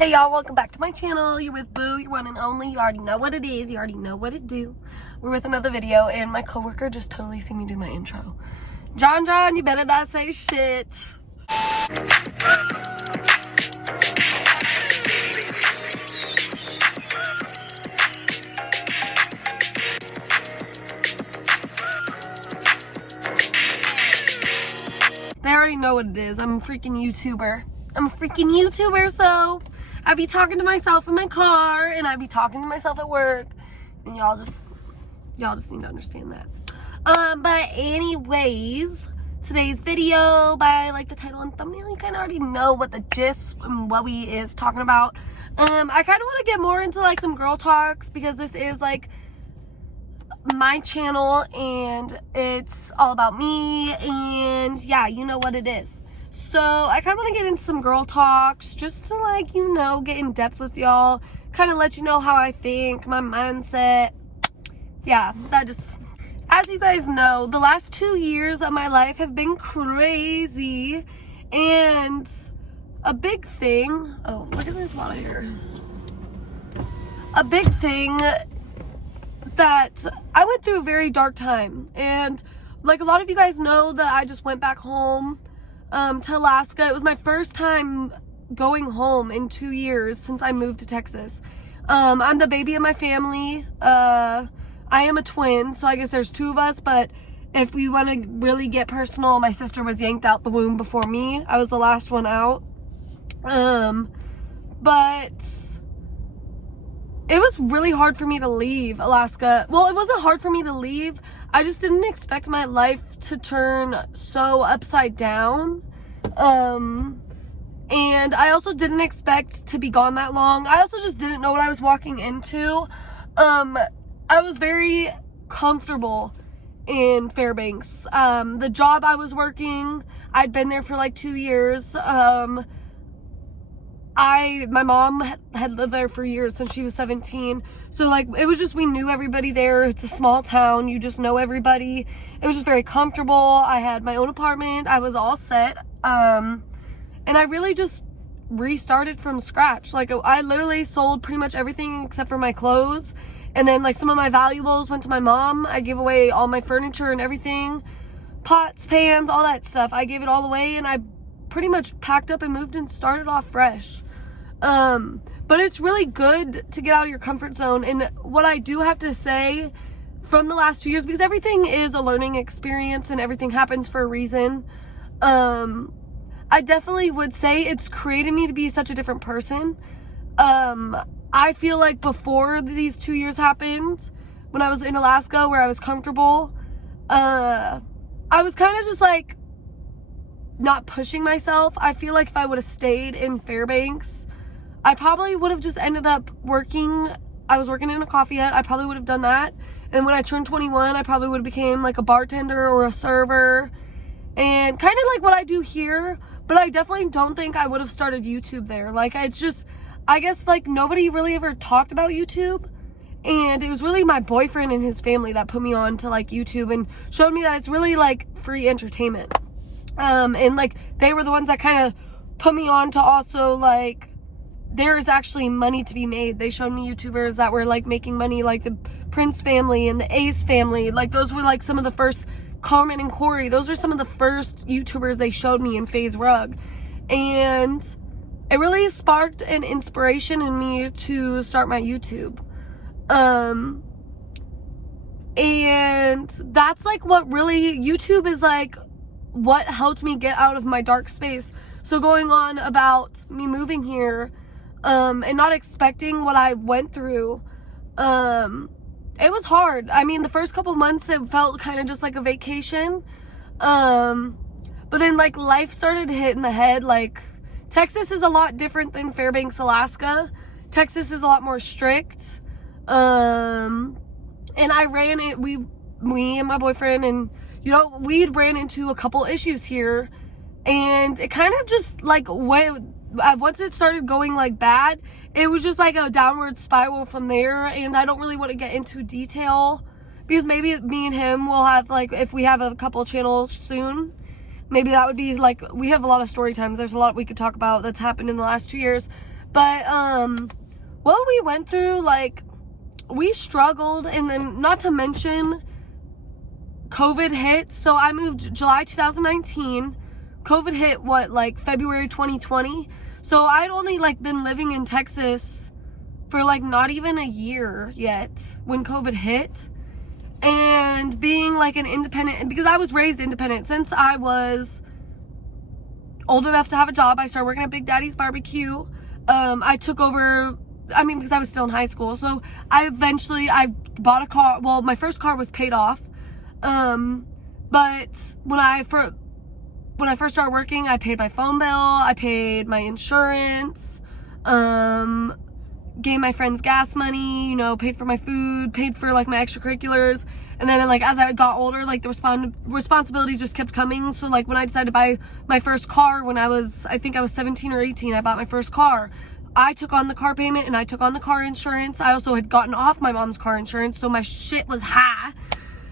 Hey y'all, welcome back to my channel. You're with Boo, your one and only. You already know what it is. You already know what it do. We're with another video, and my coworker just totally see me do my intro. John, you better not say shit. They already know what it is. I'm a freaking YouTuber. So I be talking to myself in my car, and I be talking to myself at work, and y'all just need to understand that. But anyways, today's video, by like the title and thumbnail, you kind of already know what the gist and what we is talking about. I kind of want to get more into like some girl talks, because this is like my channel and it's all about me, and yeah, you know what it is. So I kind of want to get into some girl talks, just to like, you know, get in depth with y'all, kind of let you know how I think, my mindset. Yeah, that just, as you guys know, the last 2 years of my life have been crazy, and a big thing, oh, look at this water here. A big thing that I went through a very dark time, and like a lot of you guys know that I just went back home to Alaska. It was my first time going home in 2 years since I moved to Texas. I'm the baby of my family. I am a twin, so I guess there's two of us, but if we want to really get personal, my sister was yanked out the womb before me. I was the last one out. But it was really hard for me to leave Alaska. Well, it wasn't hard for me to leave. I just didn't expect my life to turn so upside down. And I also didn't expect to be gone that long. I also just didn't know what I was walking into. I was very comfortable in Fairbanks. The job I was working, I'd been there for like 2 years. My mom had lived there for years since she was 17. So like, it was just, we knew everybody there. It's a small town. You just know everybody. It was just very comfortable. I had my own apartment. I was all set. And I really just restarted from scratch. Like, I literally sold pretty much everything except for my clothes. And then like some of my valuables went to my mom. I gave away all my furniture and everything. Pots, pans, all that stuff. I gave it all away, and I pretty much packed up and moved and started off fresh. But it's really good to get out of your comfort zone. And what I do have to say from the last 2 years, because everything is a learning experience and everything happens for a reason, I definitely would say it's created me to be such a different person. I feel like before these 2 years happened, when I was in Alaska where I was comfortable, I was kind of just like not pushing myself. I feel like if I would have stayed in Fairbanks, I probably would have just ended up working. I was working in a coffee hut. I probably would have done that. And when I turned 21, I probably would have became like a bartender or a server, and kind of like what I do here. But I definitely don't think I would have started YouTube there. Like, it's just, I guess like nobody really ever talked about YouTube. And it was really my boyfriend and his family that put me on to like YouTube and showed me that it's really like free entertainment. And like, they were the ones that kind of put me on to also like, there is actually money to be made. They showed me YouTubers that were like making money, like the Prince family and the Ace family. Like, those were like some of the first, Carmen and Corey, those are some of the first YouTubers they showed me in FaZe Rug. And it really sparked an inspiration in me to start my YouTube. And that's like what really, YouTube is like what helped me get out of my dark space. So going on about me moving here, and not expecting what I went through, it was hard. I mean, the first couple months, it felt kind of just like a vacation. But then like life started to hit in the head. Like, Texas is a lot different than Fairbanks, Alaska. Texas is a lot more strict. And I ran it, me and my boyfriend, and you know, we'd ran into a couple issues here, and it kind of just like once it started going like bad, it was just like a downward spiral from there. And I don't really want to get into detail, because maybe me and him will have, like, if we have a couple channels soon, maybe that would be like, we have a lot of story times. There's a lot we could talk about that's happened in the last 2 years. But, what we went through, like, we struggled, and then not to mention COVID hit. So I moved July 2019. COVID hit February 2020. So I'd only been living in Texas for not even a year yet when COVID hit. And being an independent, because I was raised independent since I was old enough to have a job. I started working at Big Daddy's Barbecue. I took over, because I was still in high school. So I bought a car. Well, my first car was paid off. But when I first started working, I paid my phone bill, I paid my insurance, gave my friends gas money, paid for my food, paid for my extracurriculars. And then as I got older, the responsibilities just kept coming. So when I decided to buy my first car when I think I was 17 or 18, I bought my first car. I took on the car payment and I took on the car insurance. I also had gotten off my mom's car insurance, so my shit was high.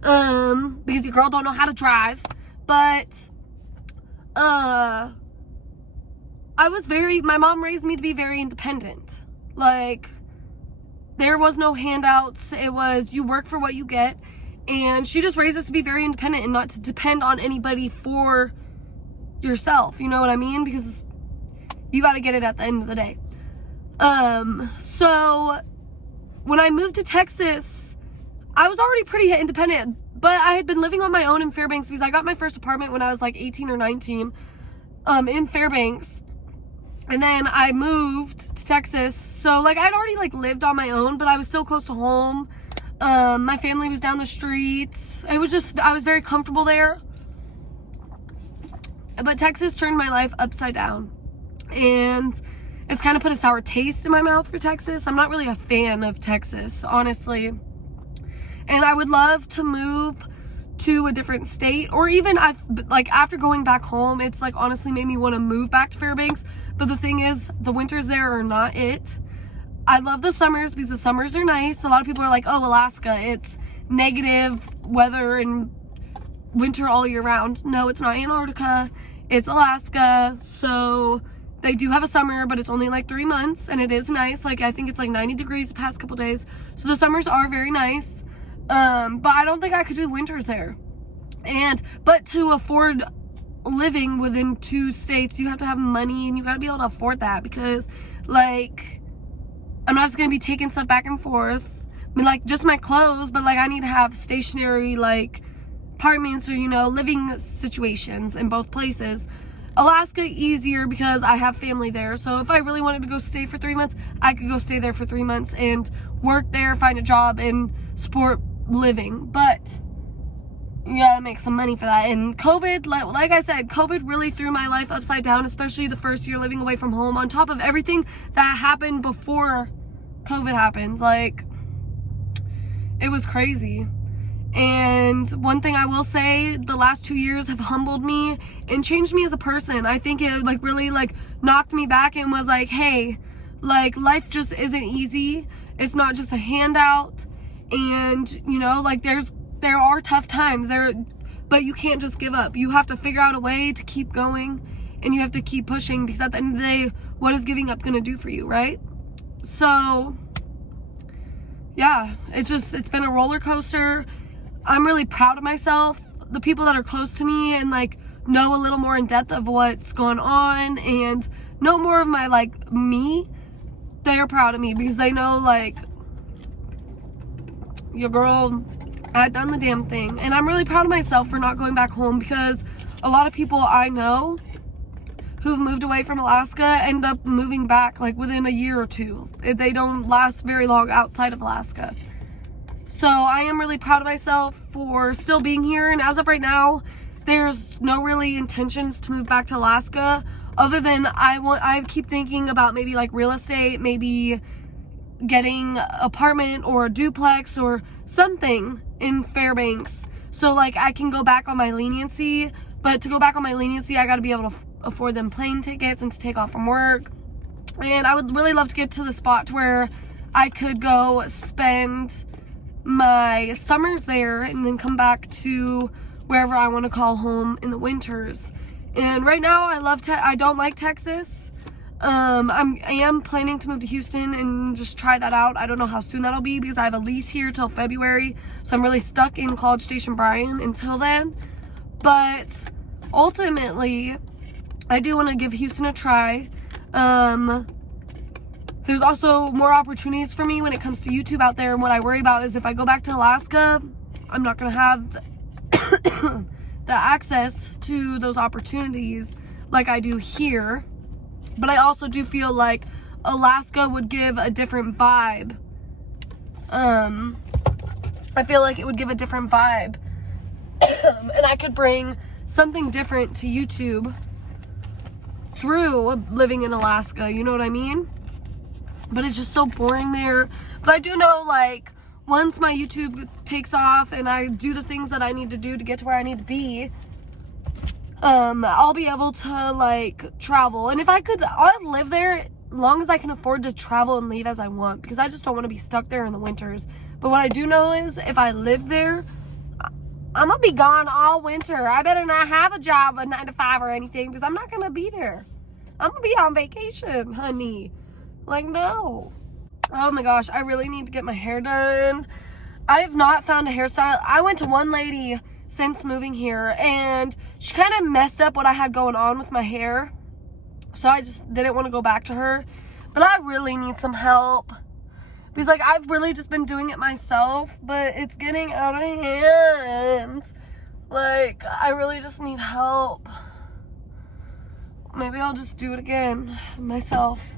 Because your girl don't know how to drive. But my mom raised me to be very independent. There was no handouts. It was, you work for what you get. And she just raised us to be very independent and not to depend on anybody for yourself. You know what I mean? Because you got to get it at the end of the day. So when I moved to Texas, I was already pretty independent, but I had been living on my own in Fairbanks because I got my first apartment when I was 18 or 19, in Fairbanks. And then I moved to Texas. So I'd already lived on my own, but I was still close to home. My family was down the streets. I was very comfortable there. But Texas turned my life upside down. And it's kind of put a sour taste in my mouth for Texas. I'm not really a fan of Texas, honestly. And I would love to move to a different state, or even after going back home, it's honestly made me want to move back to Fairbanks. But the thing is, the winters there are not it. I love the summers because the summers are nice. A lot of people are like, oh, Alaska, it's negative weather and winter all year round. No, it's not Antarctica, it's Alaska. So they do have a summer, but it's only 3 months, and it is nice. I think it's 90 degrees the past couple days. So the summers are very nice. But I don't think I could do winters there. But to afford living within 2 states, you have to have money, and you gotta be able to afford that, because I'm not just gonna be taking stuff back and forth. Just my clothes, but I need to have stationary apartments or living situations in both places. Alaska, easier because I have family there. So if I really wanted to go stay for 3 months, I could go stay there for 3 months and work there, find a job, and support living. But you gotta make some money for that. And COVID, like I said, COVID really threw my life upside down, especially the first year living away from home, on top of everything that happened before COVID happened. It was crazy. And one thing I will say, the last 2 years have humbled me and changed me as a person. I think it really knocked me back and was hey, life just isn't easy. It's not just a handout. And there are tough times there, but you can't just give up. You have to figure out a way to keep going, and you have to keep pushing, because at the end of the day, what is giving up going to do for you, right? So yeah, it's been a roller coaster. I'm really proud of myself. The people that are close to me and know a little more in depth of what's going on and know more of my me, they are proud of me, because they know your girl had done the damn thing. And I'm really proud of myself for not going back home, because a lot of people I know who've moved away from Alaska end up moving back within a year or two. They don't last very long outside of Alaska. So I am really proud of myself for still being here. And as of right now, there's no really intentions to move back to Alaska, other than I keep thinking about maybe real estate, maybe getting an apartment or a duplex or something in Fairbanks, so I can go back on my leniency. But to go back on my leniency, I got to be able to afford them plane tickets and to take off from work. And I would really love to get to the spot where I could go spend my summers there and then come back to wherever I want to call home in the winters. And right now I don't like Texas. I am planning to move to Houston and just try that out. I don't know how soon that'll be because I have a lease here till February. So I'm really stuck in College Station Bryan until then. But ultimately, I do want to give Houston a try. There's also more opportunities for me when it comes to YouTube out there. And what I worry about is if I go back to Alaska, I'm not going to have the access to those opportunities like I do here. But I also do feel like Alaska would give a different vibe. I feel like it would give a different vibe. And I could bring something different to YouTube through living in Alaska, you know what I mean? But it's just so boring there. But I do know, like, once my YouTube takes off and I do the things that I need to do to get to where I need to be, I'll be able to, like, travel. And if I could, I'll live there as long as I can afford to travel and leave as I want, because I just don't want to be stuck there in the winters. But what I do know is if I live there, I'm gonna be gone all winter. I better not have a job, a 9 to 5 or anything, because I'm not gonna be there. I'm gonna be on vacation, honey. Like, no. Oh my gosh, I really need to get my hair done. I have not found a hairstyle. I went to one lady since moving here, and she kind of messed up what I had going on with my hair. So I just didn't want to go back to her. But I really need some help. Because, like, I've really just been doing it myself, but it's getting out of hand. Like, I really just need help. Maybe I'll just do it again myself.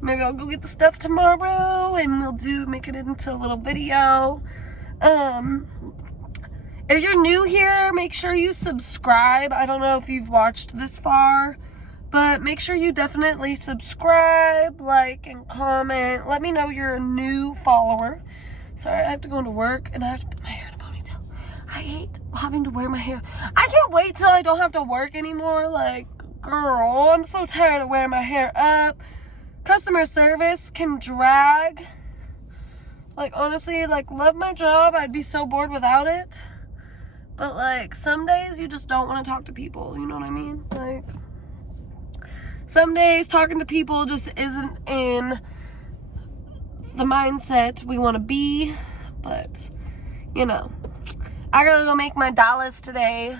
Maybe I'll go get the stuff tomorrow and we'll make it into a little video. If you're new here, make sure you subscribe. I don't know if you've watched this far, but make sure you definitely subscribe, like, and comment. Let me know you're a new follower. Sorry, I have to go into work and I have to put my hair in a ponytail. I hate having to wear my hair. I can't wait till I don't have to work anymore. Like, girl, I'm so tired of wearing my hair up. Customer service can drag. Like, honestly, like, love my job. I'd be so bored without it. But, like, some days you just don't want to talk to people. You know what I mean? Like, some days talking to people just isn't in the mindset we want to be. But, you know, I gotta go make my dollars today.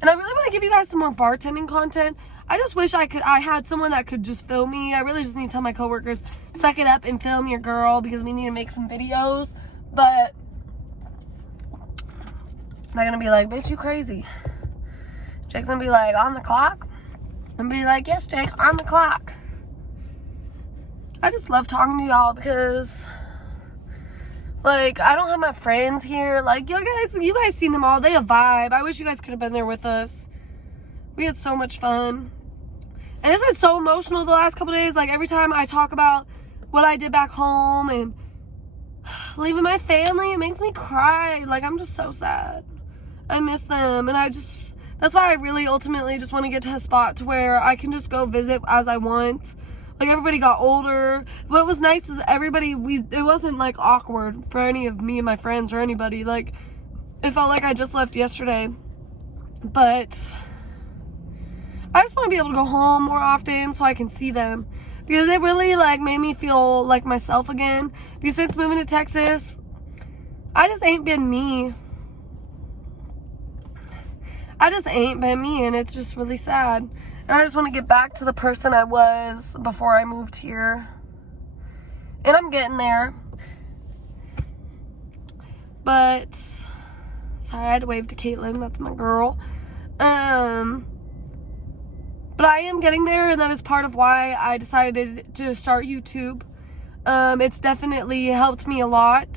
And I really want to give you guys some more bartending content. I just wish I had someone that could just film me. I really just need to tell my coworkers, suck it up and film your girl, because we need to make some videos. But they're gonna be like, bitch, you crazy. Jake's gonna be like, on the clock? And be like, yes, Jake, on the clock. I just love talking to y'all because, like, I don't have my friends here. Like, you guys seen them all. They a vibe. I wish you guys could have been there with us. We had so much fun. And it's been so emotional the last couple days. Like, every time I talk about what I did back home and leaving my family, it makes me cry. Like, I'm just so sad. I miss them. And that's why I really ultimately just want to get to a spot to where I can just go visit as I want. Like, everybody got older. What was nice is it wasn't, like, awkward for any of me and my friends or anybody. Like, it felt like I just left yesterday. But I just want to be able to go home more often so I can see them. Because it really, like, made me feel like myself again. Because since moving to Texas, I just ain't been me. And it's just really sad. And I just want to get back to the person I was before I moved here. And I'm getting there. But, sorry, I had to wave to Caitlin. That's my girl. But I am getting there, and that is part of why I decided to start YouTube. It's definitely helped me a lot.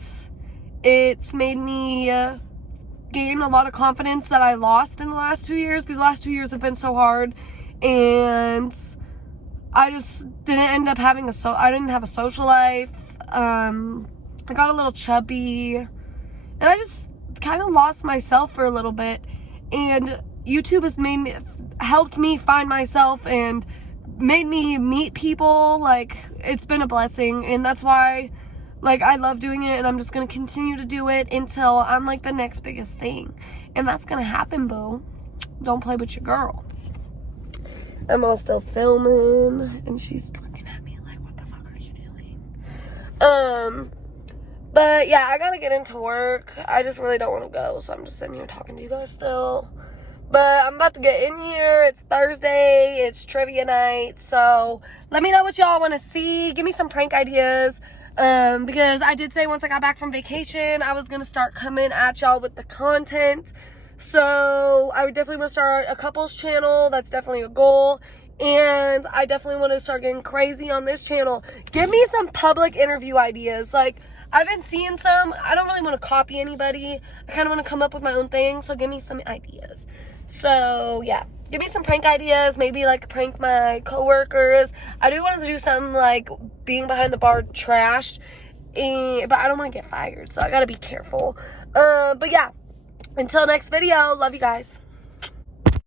It's made me gain a lot of confidence that I lost in the last 2 years, because the last 2 years have been so hard, and I just didn't end up having I didn't have a social life. I got a little chubby, and I just kind of lost myself for a little bit, and YouTube has helped me find myself and made me meet people. Like, it's been a blessing, and that's why, like, I love doing it, and I'm just gonna continue to do it until I'm, like, the next biggest thing. And that's gonna happen, boo. Don't play with your girl. I'm all still filming, and she's looking at me like, what the fuck are you doing? But yeah, I gotta get into work. I just really don't want to go, so I'm just sitting here talking to you guys still. But I'm about to get in here. It's Thursday. It's trivia night. So let me know what y'all want to see. Give me some prank ideas. Because I did say once I got back from vacation, I was going to start coming at y'all with the content. So I would definitely want to start a couples channel. That's definitely a goal. And I definitely want to start getting crazy on this channel. Give me some public interview ideas. Like, I've been seeing some. I don't really want to copy anybody. I kind of want to come up with my own thing. So give me some ideas. So yeah, give me some prank ideas. Maybe like prank my coworkers. I do want to do something like being behind the bar trashed, but I don't want to get fired, so I gotta be careful. But yeah, until next video, love you guys.